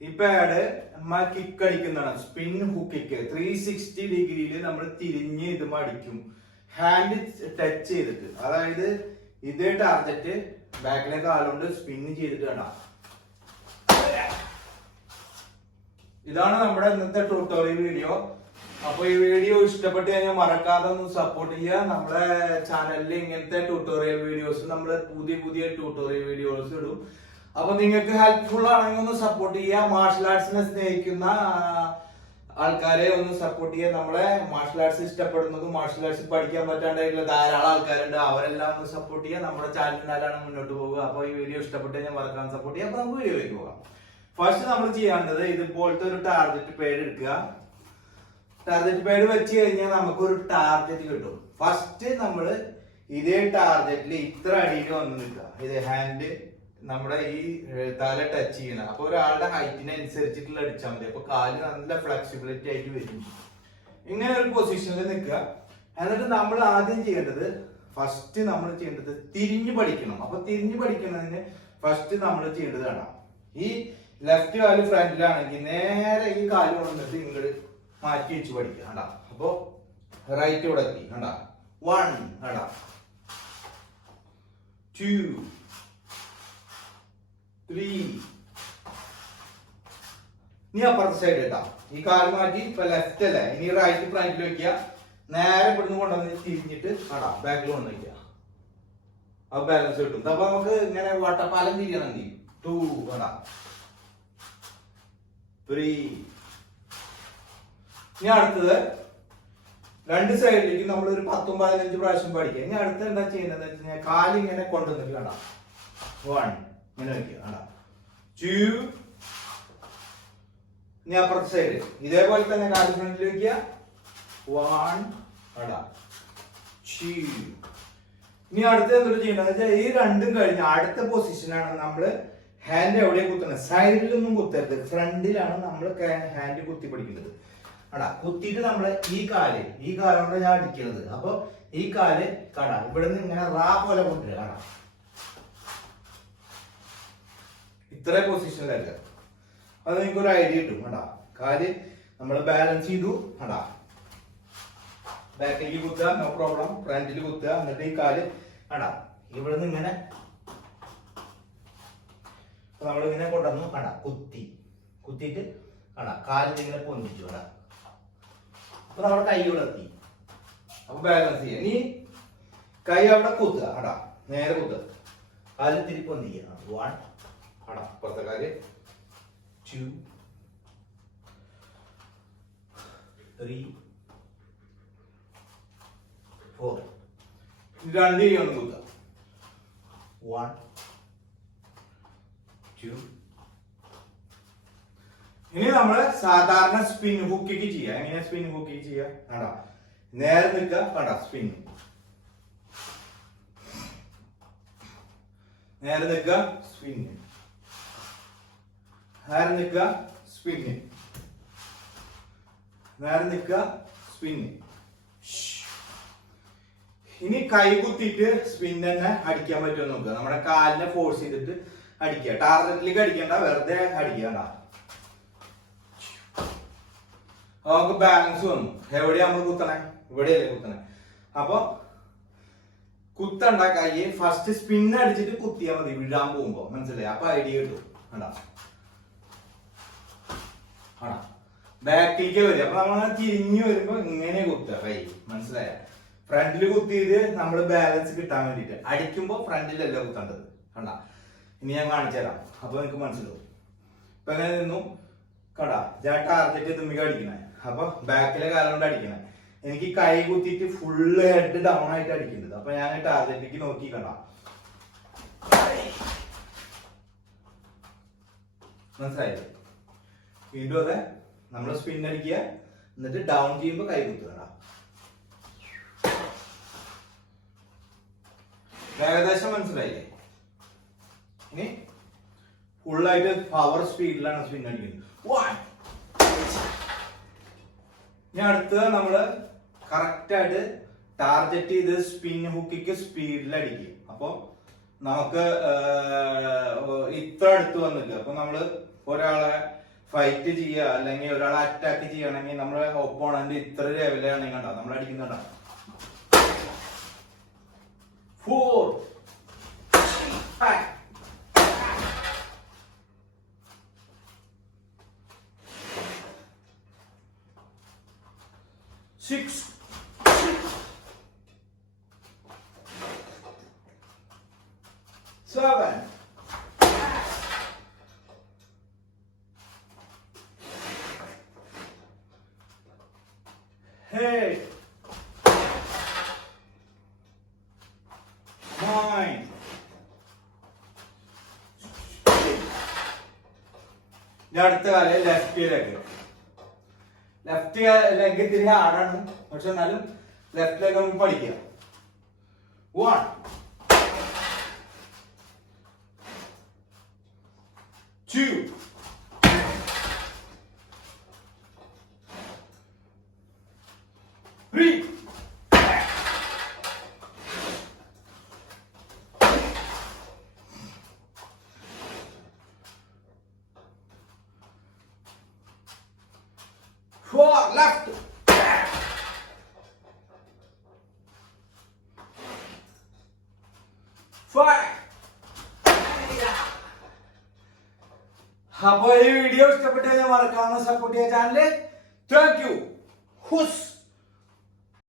ഈ പാഡ് നമ്മൾ kick അടിക്കുന്നതാണ്, spin hook kick. 360 ഡിഗ്രിയിൽ നമ്മൾ തിരിഞ്ഞ് ഇത് അടിക്കും, ഹാൻഡ് ടച്ച് ചെയ്തിട്ട്. അതായത് ഇതേ ടാർഗറ്റ് ബാക്കിലെ കാലുകൊണ്ട് സ്പിൻ ചെയ്തിട്ട് കാണാം. ഇതാണ് നമ്മുടെ ഇന്നത്തെ ട്യൂട്ടോറിയൽ വീഡിയോ. അപ്പൊ ഈ വീഡിയോ ഇഷ്ടപ്പെട്ട് കഴിഞ്ഞാൽ മറക്കാതെ ഒന്ന് സപ്പോർട്ട് ചെയ്യുക. നമ്മുടെ ചാനലിൽ ഇങ്ങനത്തെ ട്യൂട്ടോറിയൽ വീഡിയോസ്, നമ്മള് പുതിയ ട്യൂട്ടോറിയൽ വീഡിയോസ് ഇടും. അപ്പൊ നിങ്ങൾക്ക് ഹെൽപ്ഫുൾ ആണെങ്കിൽ ഒന്ന് സപ്പോർട്ട് ചെയ്യുക. മാർഷൽ ആർട്സിനെ സ്നേഹിക്കുന്ന ആൾക്കാരെ ഒന്ന് സപ്പോർട്ട് ചെയ്യുക. നമ്മളെ മാർഷൽ ആർട്സ് ഇഷ്ടപ്പെടുന്നതും മാർഷൽ ആർട്സ് പഠിക്കാൻ പറ്റാണ്ടായിട്ടുള്ള ധാരാളം ആൾക്കാരുണ്ട്, അവരെല്ലാം ഒന്ന് സപ്പോർട്ട് ചെയ്യുക. നമ്മുടെ ചാനലിനാലാണ് മുന്നോട്ട് പോകുക. അപ്പൊ ഈ വീഡിയോ ഇഷ്ടപ്പെട്ട് കഴിഞ്ഞാൽ മറക്കാൻ സപ്പോർട്ട് ചെയ്യുക. അപ്പൊ നമുക്ക് വീഡിയോയിലേക്ക് പോകാം. ഫസ്റ്റ് നമ്മൾ ചെയ്യേണ്ടത് ഇതുപോലത്തെ ഒരു ടാർഗറ്റ് പേഡ് എടുക്കുക. ടാർഗറ്റ് പേഡ് വെച്ച് കഴിഞ്ഞാൽ നമുക്കൊരു ടാർഗറ്റ് കിട്ടും. ഫസ്റ്റ് നമ്മൾ ഇതേ ടാർഗറ്റിൽ ഇത്ര അടിയിൽ വന്ന് നിൽക്കുക. ഇത് ഹാൻഡ് നമ്മുടെ ഈ തല ടച്ച് ചെയ്യണം. അപ്പൊ ഒരാളുടെ ഹൈറ്റിനനുസരിച്ചിട്ടുള്ള അടിച്ചാൽ മതി. അപ്പൊ കാല് നല്ല ഫ്ലെക്സിബിലിറ്റി ആയിട്ട് വരും. ഇങ്ങനെ ഒരു പൊസിഷനിൽ നിൽക്കുക. എന്നിട്ട് നമ്മൾ ആദ്യം ചെയ്യേണ്ടത്, ഫസ്റ്റ് നമ്മൾ ചെയ്യേണ്ടത് തിരിഞ്ഞു പഠിക്കണം. അപ്പൊ തിരിഞ്ഞു പഠിക്കുന്നതിന് ഫസ്റ്റ് നമ്മൾ ചെയ്യേണ്ടത് കാണാം, ഈ ലെഫ്റ്റ് കാല് ഫ്രണ്ടിലാണെങ്കിൽ നേരെ ഈ കാല് കൊണ്ടിട്ട് ഇങ്ങോട്ട് മാറ്റി വെച്ച് പഠിക്കുക. കണ്ടാ, അപ്പൊ റൈറ്റ് ഇവിടെ എത്തി. കണ്ടാ, 1, കണ്ടാ, 2, 3. ഇനി അപ്പുറത്തെ സൈഡ് ഇട്ടാ, ഈ കാല് മാറ്റി ഇപ്പൊ ലെഫ്റ്റ് അല്ലേ, ഇനി റൈറ്റ് ഫ്രണ്ടിൽ വെക്കുക. നേരെ ഇവിടുന്ന് കൊണ്ടുവന്ന് തിരിഞ്ഞിട്ട് കണ്ടാ ബാക്കിൽ കൊണ്ടു വയ്ക്കുക. അപ്പൊ ബാലൻസ് കിട്ടും. അപ്പൊ നമുക്ക് ഇങ്ങനെ വട്ടപ്പാലം തിരിയണമെങ്കിൽ 2, കണ്ടാ, 3. ഇനി അടുത്തത് രണ്ട് സൈഡിലേക്ക് നമ്മൾ ഒരു 10-15 പ്രാവശ്യം പഠിക്കുക. ഇനി അടുത്ത് എന്താ ചെയ്യുന്നത് വെച്ച് കഴിഞ്ഞാൽ കാല് ഇങ്ങനെ കൊണ്ടുവന്നിട്ട് കാണാം, 1 ഇങ്ങനെ വെക്കുക, കാണാം, 2. ഇനി അപ്പുറത്തെ സൈഡ് ഇതേപോലെ തന്നെ കാല് ഫ്രണ്ടിൽ വെക്കുക, 1, കാണാം, 2. ഇനി അടുത്ത് എന്തൊരു ചെയ്യണമെന്ന് വെച്ചാൽ ഈ രണ്ടും കഴിഞ്ഞ അടുത്ത പൊസിഷനാണ് നമ്മള് ഹാൻഡ് എവിടെ കുത്തുന്നത്, സൈഡിലൊന്നും കുത്തരുത്, ഫ്രണ്ടിലാണ് നമ്മൾ ഹാൻഡ് കുത്തി പഠിക്കുന്നത്. അടാ കുത്തിയിട്ട് നമ്മള് ഈ കാലോടെ ഞാൻ അടിക്കുന്നത്. അപ്പൊ ഈ കാല് കടാ ഇവിടെ നിന്ന് ഇങ്ങനെ റാ പോലെ കൊണ്ടുവരിക. കാണാം, ഇത്ര പൊസിഷനിലല്ല. അത് നിങ്ങൾക്ക് ഒരു ഐഡിയ കിട്ടും. കണ്ടാ, കാല് നമ്മൾ ബാലൻസ് ചെയ്തു. കണ്ടാ, ബാക്കിലേക്ക് കുത്തുക, നോ പ്രോബ്ലം. ഫ്രണ്ടിൽ കുത്തുക. എന്നിട്ട് ഈ കാല് കണ്ടാ ഇവിടെ നിന്ന് ഇങ്ങനെ നമ്മളിങ്ങനെ കൊണ്ടുവന്നു. കണ്ടാ, കുത്തിയിട്ട് കണ്ടാ കാലിൽ ഇങ്ങനെ പൊന്തിച്ചു. കണ്ടാ, അപ്പൊ നമ്മുടെ കൈ ഇവിടെ എത്തി. അപ്പൊ ബാലൻസ് ചെയ്യുക. ഇനി കൈ അവിടെ കുത്തുക. കണ്ടാ, നേരെ കുത്തുക, കാലിൽ തിരി പൊന്തിക്കുക. 1, കണ്ടാ, പുറത്തെ കാല്, 2, 3, 4. രണ്ട് കൈ ഒന്ന് കുത്തുക. 1, 2. ഇനി നമ്മള് സാധാരണ സ്പിൻ ഹുക്കിക്ക് ചെയ്യാം. എങ്ങനെയാ സ്പിൻ ഹുക്കിക്ക് ചെയ്യാം? കണ്ടാ, നേരെ നിൽക്കുക. കണ്ടാ, സ്പിൻ, നേരെ നിൽക്കുക, സ്പിൻ, നേരെ നിൽക്കുക, സ്പിൻ, നേരെ നിൽക്കുക, സ്പിൻ. ഇനി കൈ കുത്തിയിട്ട് സ്പിൻ തന്നെ അടിക്കാൻ പറ്റുമോ നോക്കുക. നമ്മുടെ കാലിനെ ഫോഴ്സ് ചെയ്തിട്ട് അടിക്കുക. ടാർഗറ്റിലേക്ക് അടിക്കണ്ട, വെറുതെ അടിക്കണ്ട. നമുക്ക് ബാലൻസ് വന്നു. എവിടെയാ നമ്മൾ കുത്തണേ? ഇവിടെയല്ലേ കുത്തണേ. അപ്പൊ കുത്തണ്ട, കൈ ഫസ്റ്റ് സ്പിൻ അടിച്ചിട്ട് കുത്തിയാൽ മതി വിടാൻ പോകുമ്പോ. മനസ്സിലായി? അപ്പൊ ഐഡിയ കിട്ടും. കണ്ടാ, ബാക്കിലേക്ക് വരിക. അപ്പൊ നമ്മൾ തിരിഞ്ഞു വരുമ്പോ ഇങ്ങനെ കുത്തുക കൈ. മനസ്സിലായ? ഫ്രണ്ടിൽ കുത്തിയത് നമ്മൾ ബാലൻസ് കിട്ടാൻ വേണ്ടിട്ട്. അടിക്കുമ്പോ ഫ്രണ്ടിലല്ല കുത്തേണ്ടത്. കണ്ടാ, ഇനി ഞാൻ കാണിച്ചു തരാം. അപ്പൊ നിനക്ക് മനസ്സിലാവും. ഇപ്പൊ എങ്ങനെ നിന്നു? കണ്ടാ, ഞാൻ ടാർഗറ്റ് തുമ്മിക്ക് അടിക്കണേ. അപ്പൊ ബാക്കിലെ കാലം കൊണ്ട് അടിക്കണേ. എനിക്ക് കൈ കുത്തിയിട്ട് ഫുള്ള് ഹെഡ് ഡൗൺ ആയിട്ട് അടിക്കുന്നത്. അപ്പൊ ഞാൻ ടാർഗറ്റിലേക്ക് നോക്കി. കണ്ടാ, മനസ്സിലായില്ലേ? വീണ്ടും അതെ, നമ്മൾ സ്പിൻ അടിക്കുക, എന്നിട്ട് ഡൗൺ ചെയ്യുമ്പോ കൈ കുത്തുക. ഏകദേശം മനസ്സിലായില്ലേ? ഇനി ഫുള്ളായിട്ട് പവർ സ്പീഡിലാണ് സ്പിൻ അടിക്കുന്നത്. 1. ഇനി അടുത്തത് നമ്മള് കറക്റ്റ് ആയിട്ട് ടാർഗറ്റ് ചെയ്ത് സ്പിൻ ഹുക്കിക്ക് സ്പീഡിൽ അടിക്കും. അപ്പൊ നമുക്ക് ഇത്ര അടുത്ത് വന്നില്ല. അപ്പൊ നമ്മള് ഒരാളെ ഫൈറ്റ് ചെയ്യുക അല്ലെങ്കിൽ ഒരാളെ അറ്റാക്ക് ചെയ്യണമെങ്കിൽ നമ്മളെ ഒപ്പോണന്റ് ഇത്ര ലെവലാണ് കണ്ടോ നമ്മൾ അടിക്കുന്നുണ്ടോ 4 5 6 7 8 9 ഞാൻ അടുത്ത കാലം ലെഫ്റ്റ് ലെഗ് ഇത്തിരി ഹാർഡാണ് പക്ഷെ എന്നാലും ലെഫ്റ്റ് ലെഗ് നമുക്ക് പഠിക്കാം 1 2 3 4 left 5 അപ്പോൾ ഈ വീഡിയോ ഇഷ്ടപ്പെട്ടു കഴിഞ്ഞാൽ മറക്കാവുന്ന സപ്പോർട്ട് ചെയ്യാൻ ചാനൽ താങ്ക് യു ഹുസ്